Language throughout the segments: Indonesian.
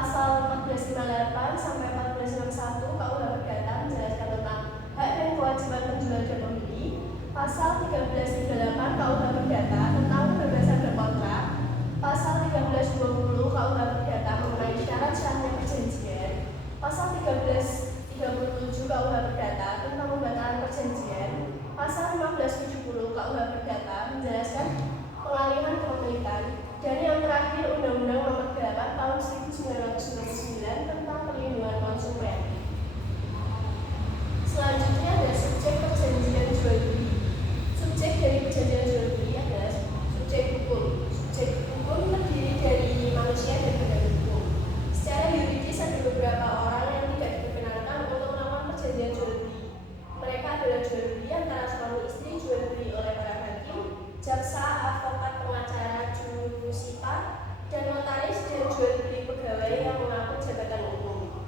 Pasal 1458 sampai 1461 KUH Perdata menjelaskan tentang hak dan kewajiban penjual dan pembeli. Pasal 1338 KUH Perdata tentang kebebasan berkontrak. Pasal 1320 KUH Perdata mengenai syarat sahnya perjanjian. Pasal 1337 KUH Perdata tentang pembatalan perjanjian. Pasal 1570 KUH Perdata menjelaskan pengalihan kepemilikan. Dan yang terakhir Undang-Undang Nomor 8 Tahun 1999 tentang perlindungan konsumen. Selanjutnya ada subjek perjanjian jual beli. Subjek dari perjanjian jual beli adalah subjek hukum. Subjek hukum terdiri dari manusia dan badan hukum. Secara yuridis ada beberapa orang yang tidak diperkenankan untuk melakukan perjanjian jual beli. Mereka adalah jual beli antara suami istri, jual beli oleh para hakim, jaksa, advokat, pengacara, juru sita, dan notaris, dan jual beli pegawai yang mengaku jabatan umum.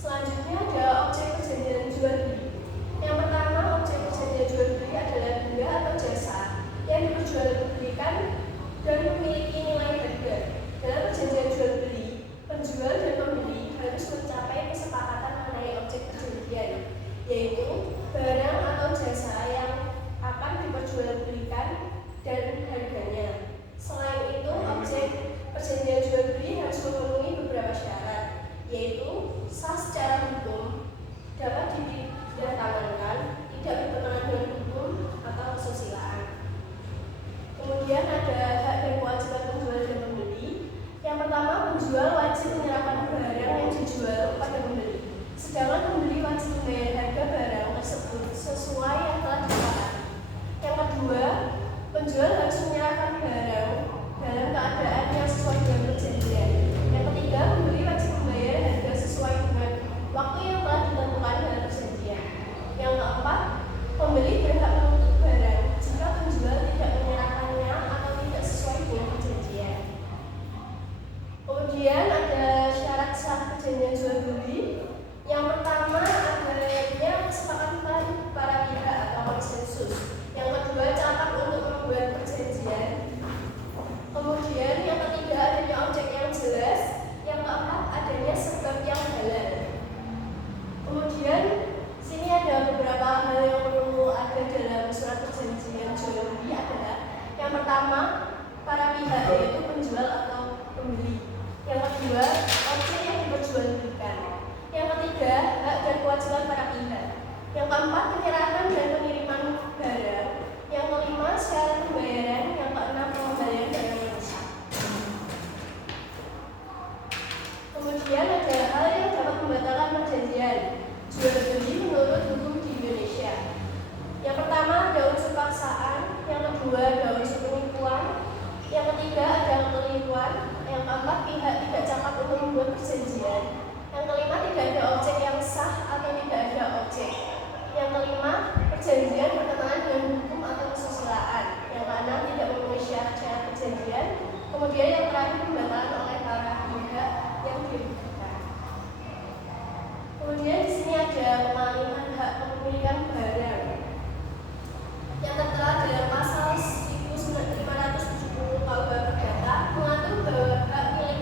Selanjutnya ada objek perjanjian jual beli. Yang pertama, objek perjanjian jual beli adalah benda atau jasa yang diperjualbelikan dan memiliki nilai harga. Dalam perjanjian jual beli, penjual dan pembeli harus mencapai kesepakatan mengenai objek perjanjian, yaitu barang atau jasa yang akan diperjualbelikan dan harganya. Selain itu, objek perjanjian jual beli harus memenuhi beberapa syarat, yaitu sah secara hukum, dapat ditandatangan, tidak bertentangan dengan hukum atau kesusilaan. Kemudian ada hak dan kewajiban penjual dan pembeli. Yang pertama, penjual wajib menyerahkan barang yang dijual kepada pembeli, sedangkan pembeli wajib membayar harga barang tersebut sesuai yang telah disepakati. Yang kedua, penjual harus menyerahkan barang dalam keadaan yang sesuai dengan perjanjian. Yang ketiga, pembeli wajib membayar harga sesuai dengan waktu yang telah ditentukan dalam perjanjian. Yang keempat, pembeli berhak menuntut barang jika penjual tidak menyerahkannya atau tidak sesuai dengan perjanjian. Kemudian ada syarat sah perjanjian jual beli. Yang pertama, adanya kesepakatan para pihak atau konsensus. Yang kedua, catat untuk membuat perjanjian. Kemudian yang ketiga, adanya objek yang jelas. Yang keempat, adanya sebab yang halal. Kemudian sini ada beberapa hal yang perlu ada dalam surat perjanjian jual beli adalah yang pertama, para pihak yaitu penjual atau pembeli. Yang kedua, objek yang diperjualbelikan. Yang ketiga, hak dan kewajiban para pihak. Yang keempat, penyerahan dan pengiriman barang. Yang kelima, syarat pembayaran. Yang keenam, pengembalian barang yang rusak. Kemudian ada hal yang dapat membatalkan perjanjian jual beli menurut hukum di Indonesia. Yang pertama, ada unsur paksaan. Yang kedua, ada unsur penipuan. Yang ketiga, ada penipuan. Yang keempat, pihak tidak cakap untuk membuat perjanjian. Yang kelima, tidak ada objek yang sah atau tidak ada objek. Yang kelima, perjanjian bertentangan dengan hukum atau kesusilaan. Yang keenam, tidak memenuhi syarat-syarat perjanjian. Kemudian yang terakhir, pembatalan oleh para pihak yang dirugikan. Kemudian di sini ada pengalihan hak kepemilikan barang yang tertera dalam pasal 1570 KUH Perdata mengatur bahwa hak milik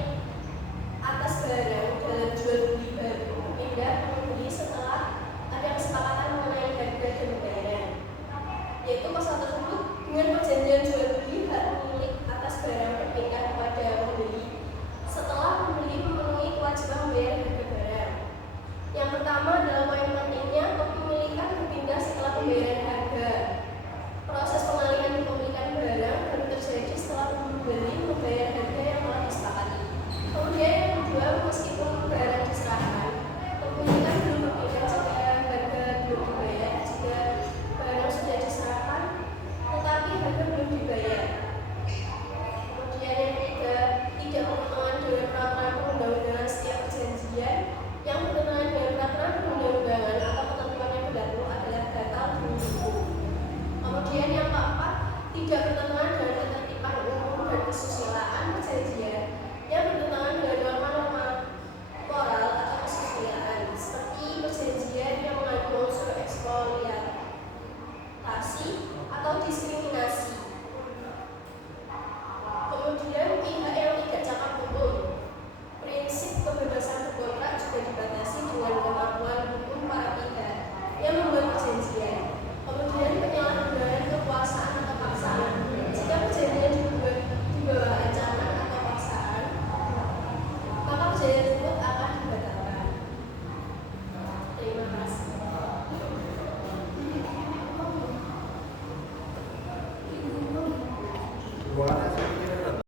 atas barang dalam jual beli baru berpindah ke pembeli setelah ada kesepakatan mengenai harga dan pembayaran. Yaitu pasal tersebut dengan perjanjian jual beli hak milik atas barang berpindah kepada pembeli setelah pembeli memenuhi kewajiban membayar harga barang. Yang pertama adalah poin pentingnya kepemilikan berpindah setelah pembayaran harga. Proses pengalihan kepemilikan barang baru terjadi setelah pembeli membayar harga yang telah disepakati. Kemudian yang kedua, meskipun barang diserahkan, kepemilikan belum berpindah jika harga belum dibayar. Jika barang sudah diserahkan, tetapi harga belum dibayar. Kemudian yang ketiga, tidak bertentangan dengan peraturan perundang-undangan setiap perjanjian. Yang bertentangan dengan peraturan perundang-undangan atau ketentuan yang berlaku adalah batal demi hukum. Kemudian yang keempat, tidak bertentangan dengan ketertiban umum dan kesusilaan perjanjian